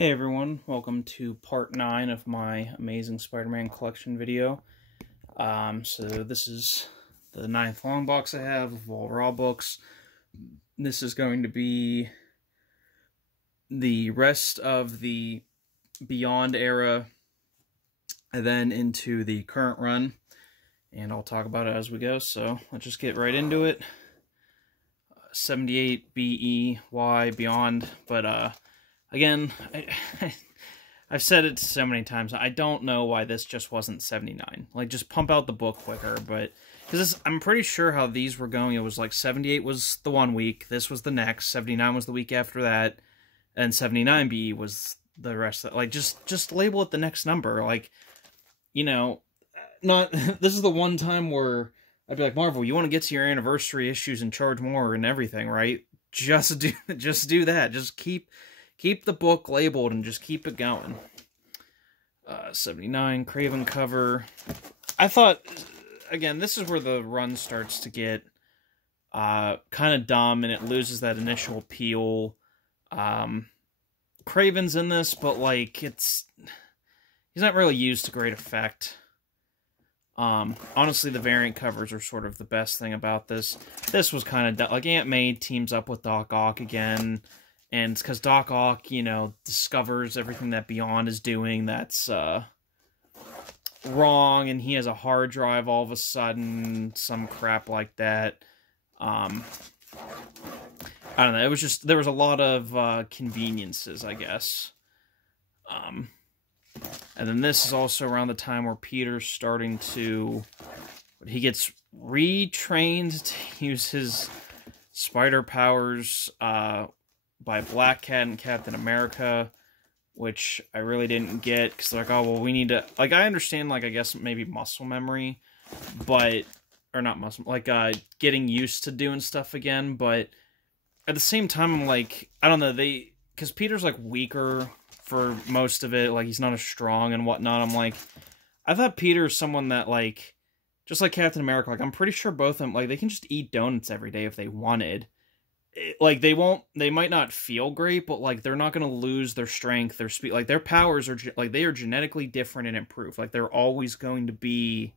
Hey everyone, welcome to part 9 of my Amazing Spider-Man collection video. So this is the 9th long box I have of all raw books. This is going to be the rest of the Beyond era and then into the current run. And I'll talk about it as we go, so let's just get right into it. 78 BEY Beyond, but again, I've said it so many times, I don't know why this just wasn't 79. Like, just pump out the book quicker, but... Because I'm pretty sure how these were going. It was like 78 was the one week, this was the next, 79 was the week after that, and 79 BE was the rest of it. Like, just label it the next number. Like, you know, not... This is the one time where I'd be like, Marvel, you want to get to your anniversary issues and charge more and everything, right? Just do that. Just keep the book labeled and just keep it going. 79 Kraven cover. I thought, again, this is where the run starts to get kind of dumb and it loses that initial appeal. Kraven's in this, but like he's not really used to great effect. Honestly, the variant covers are sort of the best thing about this. This was kind of like Aunt May teams up with Doc Ock again. And it's because Doc Ock, you know, discovers everything that Beyond is doing that's wrong, and he has a hard drive all of a sudden, some crap like that. I don't know, it was just, there was a lot of conveniences, I guess. And then this is also around the time where Peter's starting to, he gets retrained to use his spider powers, by Black Cat and Captain America, which I really didn't get, because they're like, oh, well, we need to, like, I understand, like, I guess maybe muscle memory, but, or not muscle, like, getting used to doing stuff again, but at the same time, I'm like, I don't know, because Peter's, like, weaker for most of it, like, he's not as strong and whatnot. I'm like, I thought Peter's someone that, like, just like Captain America, like, I'm pretty sure both of them, like, they can just eat donuts every day if they wanted. Like, they might not feel great, but, like, they're not going to lose their strength, their speed, like, their powers are, like, they are genetically different and improved, like, they're always going to be,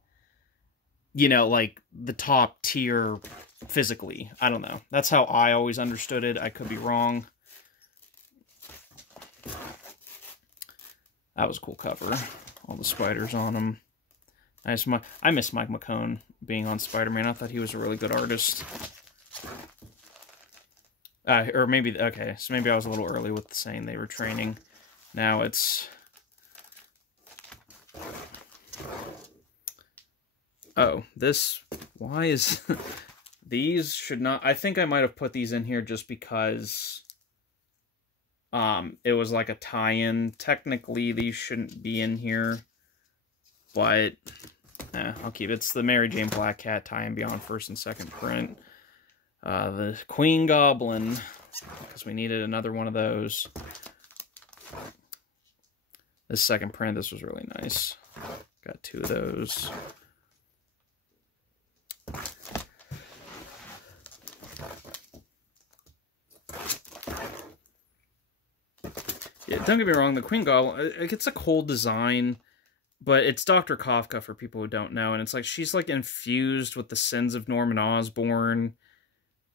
you know, like, the top tier physically. I don't know, that's how I always understood it, I could be wrong. That was a cool cover, all the spiders on them. Nice. I miss Mike McKone being on Spider-Man, I thought he was a really good artist. Or maybe, okay, so maybe I was a little early with saying they were training. Now it's... Oh, this... Why is... These should not... I think I might have put these in here just because... it was like a tie-in. Technically, these shouldn't be in here. But... I'll keep it. It's the Mary Jane Black Cat tie-in Beyond first and second print. The Queen Goblin, because we needed another one of those. This second print, this was really nice. Got 2 of those. Yeah, don't get me wrong, the Queen Goblin, it's a cool design, but it's Dr. Kafka for people who don't know, and it's like, she's like infused with the sins of Norman Osborn.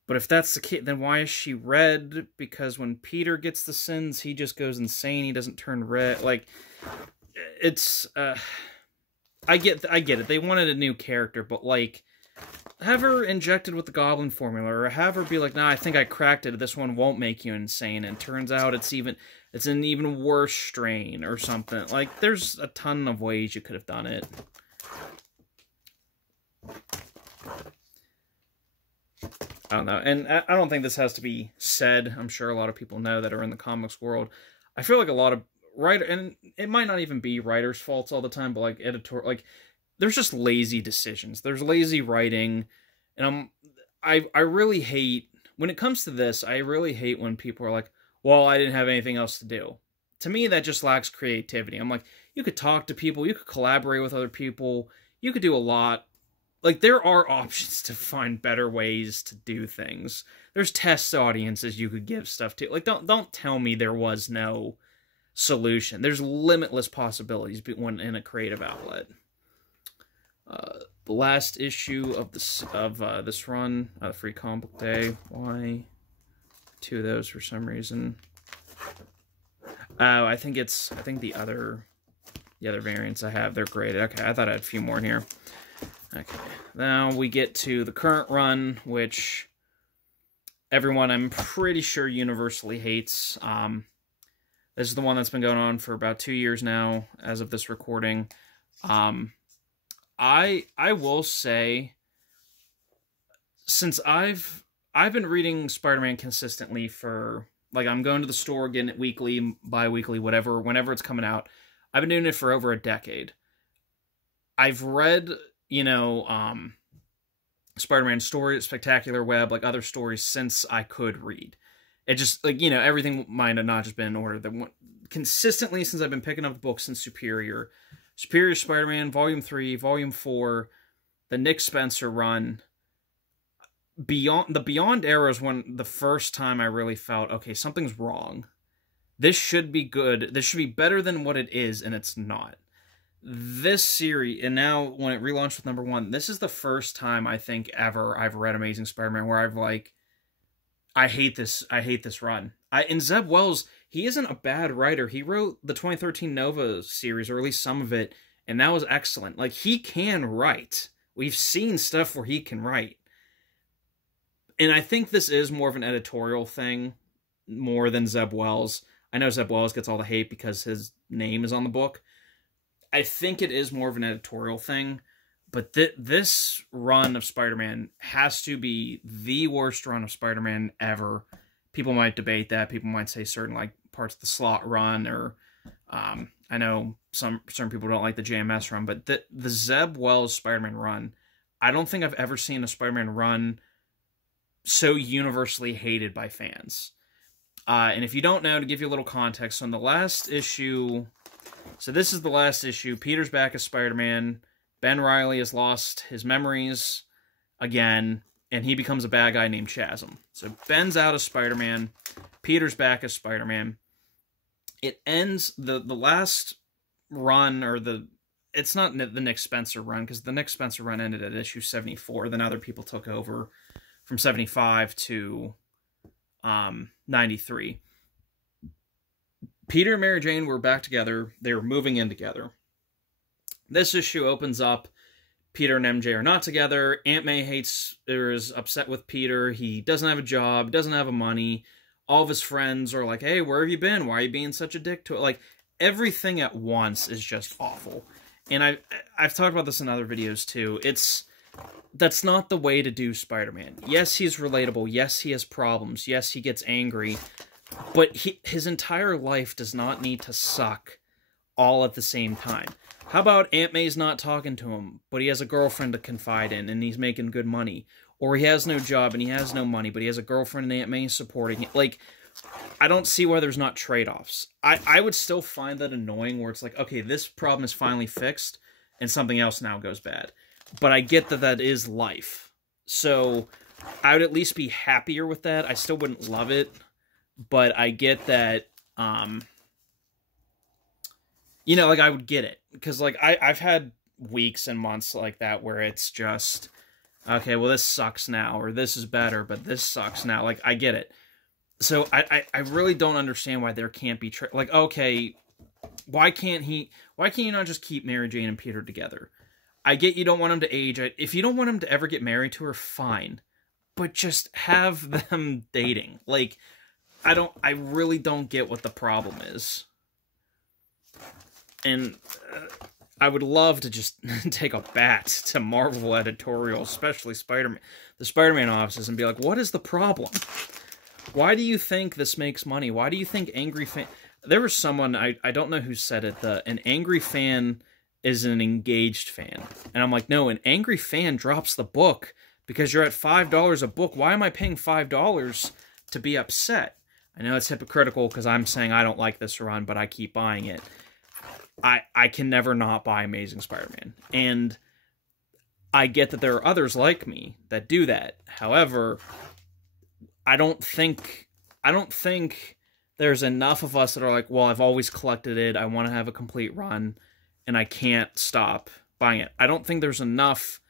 But if that's the case, then why is she red? Because when Peter gets the sins, he just goes insane. He doesn't turn red. Like, it's, I get it. They wanted a new character, but, like, have her injected with the Goblin formula, or have her be like, nah, I think I cracked it. This one won't make you insane. And turns out it's an even worse strain or something. Like, there's a ton of ways you could have done it. I don't know, and I don't think this has to be said. I'm sure a lot of people know that are in the comics world. I feel like a lot of and it might not even be writers' faults all the time, but like like there's just lazy decisions. There's lazy writing, and I really hate when it comes to this. I really hate when people are like, "Well, I didn't have anything else to do." To me, that just lacks creativity. I'm like, you could talk to people, you could collaborate with other people, you could do a lot. Like, there are options to find better ways to do things. There's test audiences you could give stuff to. Like, don't tell me there was no solution. There's limitless possibilities when in a creative outlet. The last issue of this run, Free Comic Book Day. Why 2 of those for some reason? I think the other variants I have, they're graded. Okay, I thought I had a few more in here. Okay, now we get to the current run, which everyone, I'm pretty sure, universally hates. This is the one that's been going on for about 2 years now, as of this recording. I will say, since I've been reading Spider-Man consistently for, like, I'm going to the store, getting it weekly, bi-weekly, whatever, whenever it's coming out. I've been doing it for over a decade. I've read, you know, Spider-Man Story, Spectacular Web, like other stories since I could read. It just, like, you know, everything might have not just been in order. Consistently, since I've been picking up books since Superior Spider-Man, Volume 3, Volume 4, the Nick Spencer run, Beyond Era is when the first time I really felt, okay, something's wrong. This should be good. This should be better than what it is, and it's not. This series, and now when it relaunched with #1, this is the first time I think ever I've read Amazing Spider-Man where I've like, I hate this run. And Zeb Wells, he isn't a bad writer. He wrote the 2013 Nova series, or at least some of it, and that was excellent. Like, he can write. We've seen stuff where he can write. And I think this is more of an editorial thing, more than Zeb Wells. I know Zeb Wells gets all the hate because his name is on the book. I think it is more of an editorial thing, but this run of Spider-Man has to be the worst run of Spider-Man ever. People might debate that. People might say certain, like, parts of the Slott run, or I know certain people don't like the JMS run, but the Zeb Wells Spider-Man run, I don't think I've ever seen a Spider-Man run so universally hated by fans. And if you don't know, to give you a little context, so in the last issue, so this is the last issue, Peter's back as Spider-Man, Ben Reilly has lost his memories again, and he becomes a bad guy named Chasm. So Ben's out as Spider-Man, Peter's back as Spider-Man. It ends, the last run, or it's not the Nick Spencer run, because the Nick Spencer run ended at issue 74, then other people took over from 75 to 93. Peter and Mary Jane were back together. They were moving in together. This issue opens up. Peter and MJ are not together. Aunt May hates, or is upset with Peter. He doesn't have a job, doesn't have money. All of his friends are like, hey, where have you been? Why are you being such a dick to it? Like, everything at once is just awful. And I've talked about this in other videos too. That's not the way to do Spider-Man. Yes, he's relatable. Yes, he has problems. Yes, he gets angry. But his entire life does not need to suck all at the same time. How about Aunt May's not talking to him, but he has a girlfriend to confide in, and he's making good money? Or he has no job, and he has no money, but he has a girlfriend, and Aunt May supporting him. Like, I don't see why there's not trade-offs. I would still find that annoying, where it's like, okay, this problem is finally fixed, and something else now goes bad. But I get that is life. So I would at least be happier with that. I still wouldn't love it, but I get that, you know, like, I would get it. Because, like, I've had weeks and months like that where it's just, okay, well, this sucks now, or this is better, but this sucks now. Like, I get it. So I really don't understand why there can't be, like, okay, why can't you not just keep Mary Jane and Peter together? I get you don't want him to age. If you don't want him to ever get married to her, fine. But just have them dating. Like, I really don't get what the problem is. And I would love to just take a bat to Marvel editorial, especially the Spider-Man offices, and be like, what is the problem? Why do you think this makes money? Why do you think angry fan... There was someone, I don't know who said it, an angry fan is an engaged fan. And I'm like, no, an angry fan drops the book because you're at $5 a book. Why am I paying $5 to be upset? I know it's hypocritical because I'm saying I don't like this run, but I keep buying it. I can never not buy Amazing Spider-Man. And I get that there are others like me that do that. However, I don't think there's enough of us that are like, well, I've always collected it. I want to have a complete run, and I can't stop buying it. I don't think there's enough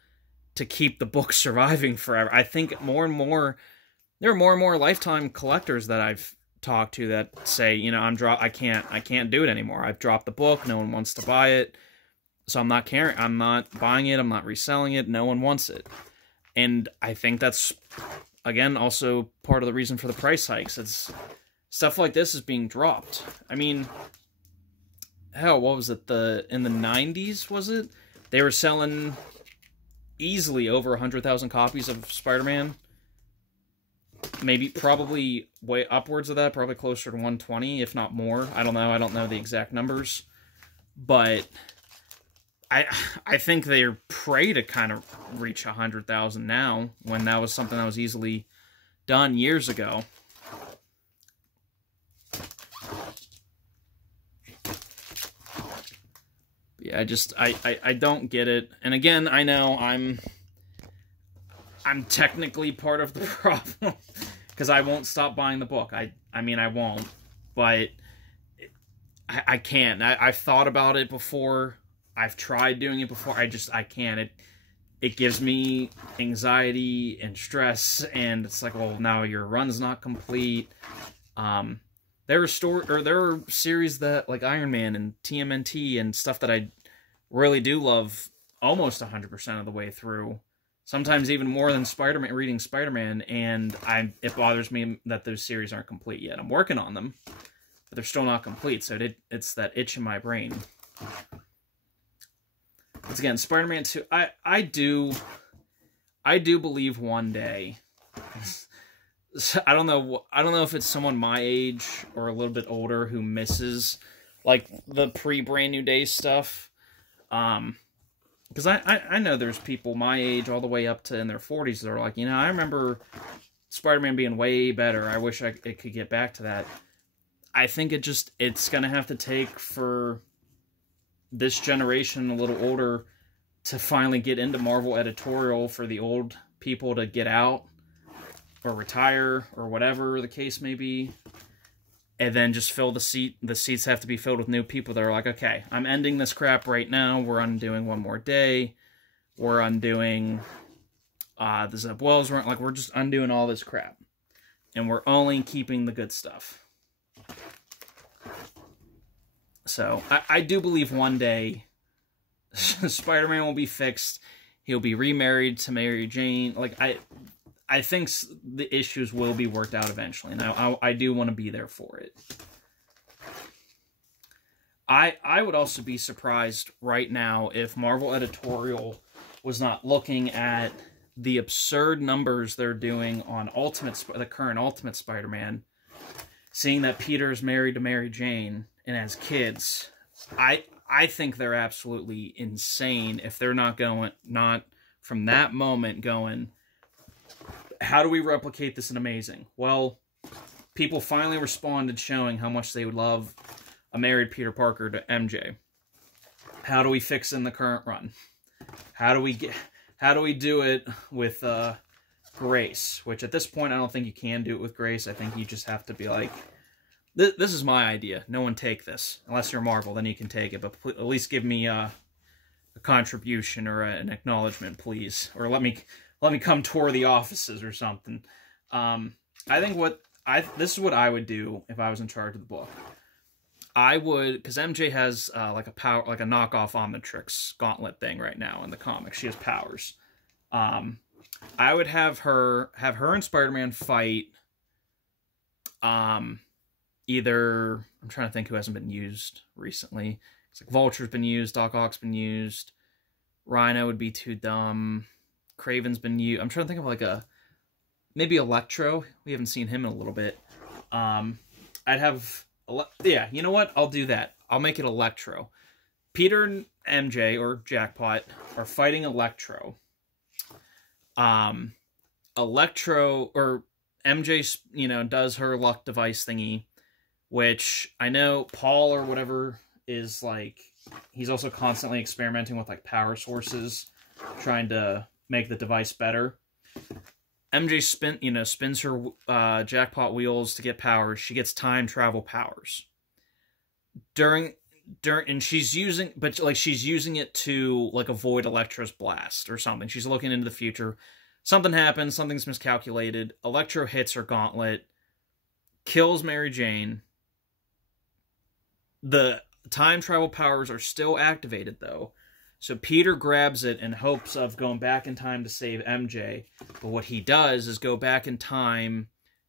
to keep the book surviving forever. I think more and more, there are more and more lifetime collectors that I've talked to that say, you know, I can't do it anymore. I've dropped the book. No one wants to buy it. So I'm not buying it. I'm not reselling it. No one wants it. And I think that's, again, also part of the reason for the price hikes. It's stuff like this is being dropped. I mean, hell, what was it? In the 90s, was it? They were selling easily over 100,000 copies of Spider-Man. Maybe, probably way upwards of that, probably closer to 120, if not more. I don't know. I don't know the exact numbers. But I think they're prey to kind of reach 100,000 now, when that was something that was easily done years ago. Yeah, I don't get it. And again, I know I'm technically part of the problem, because I won't stop buying the book. I mean, I won't, but I can't. I've thought about it before. I've tried doing it before. I can't. It gives me anxiety and stress, and it's like, well, now your run's not complete. There are series that, like Iron Man and TMNT and stuff, that I really do love almost 100% of the way through. Sometimes even more than reading Spider-Man, and it bothers me that those series aren't complete yet. I'm working on them, but they're still not complete, so it's that itch in my brain. Once again, Spider-Man 2, I do believe one day, I don't know if it's someone my age or a little bit older who misses, like, the pre-Brand New Day stuff. Because I know there's people my age all the way up to in their 40s that are like, you know, I remember Spider-Man being way better. I wish it could get back to that. I think it's going to have to take for this generation, a little older, to finally get into Marvel editorial, for the old people to get out or retire or whatever the case may be, and then just fill the seats have to be filled with new people that are like, okay, I'm ending this crap right now. We're undoing One More Day. We're undoing the Zeb Wells run. Like, we're just undoing all this crap, and we're only keeping the good stuff. So I do believe one day Spider-Man will be fixed. He'll be remarried to Mary Jane. Like, I think the issues will be worked out eventually, and I do want to be there for it. I would also be surprised right now if Marvel editorial was not looking at the absurd numbers they're doing on the current Ultimate Spider-Man, seeing that Peter's married to Mary Jane and has kids. I think they're absolutely insane if they're not from that moment going, how do we replicate this in Amazing? Well, people finally responded showing how much they would love a married Peter Parker to MJ. How do we fix in the current run? How do we do it with Grace? Which at this point, I don't think you can do it with Grace. I think you just have to be like, this is my idea. No one take this. Unless you're Marvel, then you can take it. But at least give me a contribution or an acknowledgement, please. Or let me come tour the offices or something. I think this is what I would do if I was in charge of the book. I would, because MJ has like a knockoff Omnitrix gauntlet thing right now in the comics. She has powers. I would have her and Spider-Man fight. Either, I'm trying to think who hasn't been used recently. It's like Vulture's been used, Doc Ock's been used, Rhino would be too dumb, Kraven's been used. I'm trying to think of like maybe Electro. We haven't seen him in a little bit. I'd have, yeah, you know what? I'll do that. I'll make it Electro. Peter and MJ, or Jackpot, are fighting Electro. Electro, or MJ, does her luck device thingy, which I know Paul or whatever is like, he's also constantly experimenting with like power sources, trying to make the device better. MJ spins her jackpot wheels to get powers. She gets time travel powers. And she's using it to like avoid Electro's blast or something. She's looking into the future. Something happens, something's miscalculated. Electro hits her gauntlet, kills Mary Jane. The time travel powers are still activated though. So Peter grabs it in hopes of going back in time to save MJ. But what he does is go back in time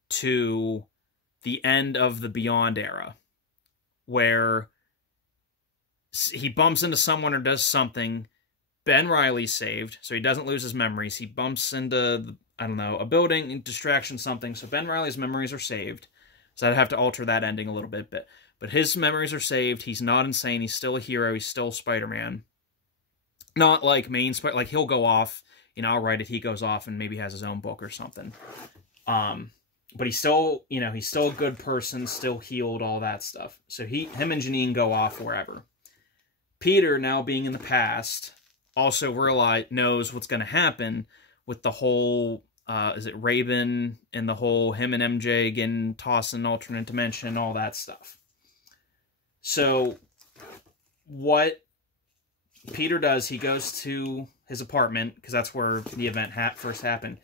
to the end of the Beyond era, where he bumps into someone or does something. Ben Reilly's saved, so he doesn't lose his memories. He bumps into, I don't know, a building, distraction, something. So Ben Reilly's memories are saved. So I'd have to alter that ending a little bit. But his memories are saved. He's not insane. He's still a hero. He's still Spider-Man. Not like main Spider, like he'll go off, I'll write it, he goes off and maybe has his own book or something. But he's still, he's still a good person, still healed, all that stuff. So him and Janine go off wherever. Peter, now being in the past, also knows what's going to happen with the whole, is it Raven and the whole him and MJ getting tossed in an alternate dimension, all that stuff. So what Peter does, he goes to his apartment, because that's where the event first happened.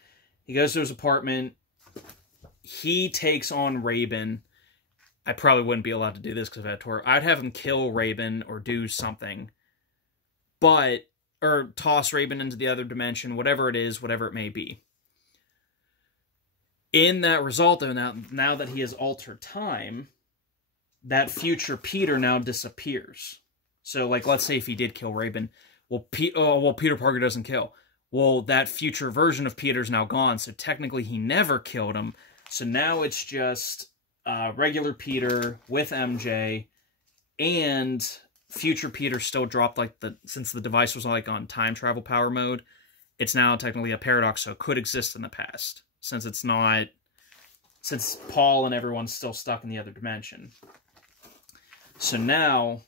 He goes to his apartment. He takes on Raven. I probably wouldn't be allowed to do this because of that. I'd have him kill Raven or do something. Or toss Raven into the other dimension, whatever it is, whatever it may be. In that result, though, now that he has altered time, that future Peter now disappears. So, like, let's say if he did kill Raven, Peter Parker doesn't kill. Well, that future version of Peter's now gone, so technically he never killed him. So now it's just regular Peter with MJ, and future Peter still dropped, since the device was, on time travel power mode, it's now technically a paradox, so it could exist in the past, since Paul and everyone's still stuck in the other dimension. So now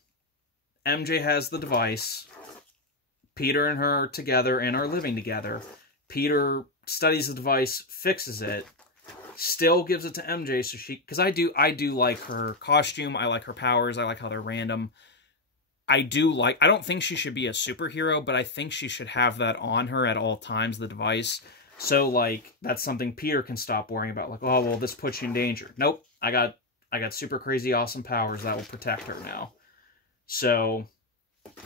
MJ has the device. Peter and her together and are living together. Peter studies the device, fixes it, still gives it to MJ so because I do like her costume, I like her powers, I like how they're random. I don't think she should be a superhero, but I think she should have that on her at all times, the device. So that's something Peter can stop worrying about. Like, oh well, this puts you in danger. Nope, I got super crazy awesome powers that will protect her now. So,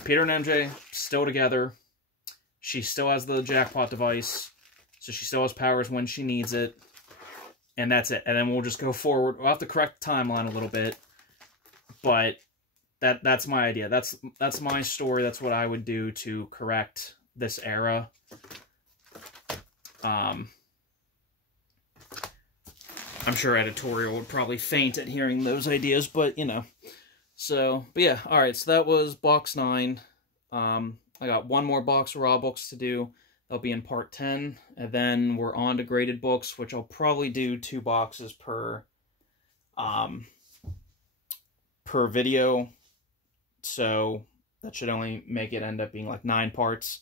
Peter and MJ, still together. She still has the jackpot device, so she still has powers when she needs it. And that's it. And then we'll just go forward. We'll have to correct the timeline a little bit. But that's my idea. That's my story. That's what I would do to correct this era. I'm sure editorial would probably faint at hearing those ideas, but, So, but yeah, alright, so that was box 9. I got one more box of raw books to do. That'll be in part 10. And then we're on to graded books, which I'll probably do 2 boxes per video. So that should only make it end up being 9 parts.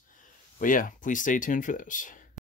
But yeah, please stay tuned for those.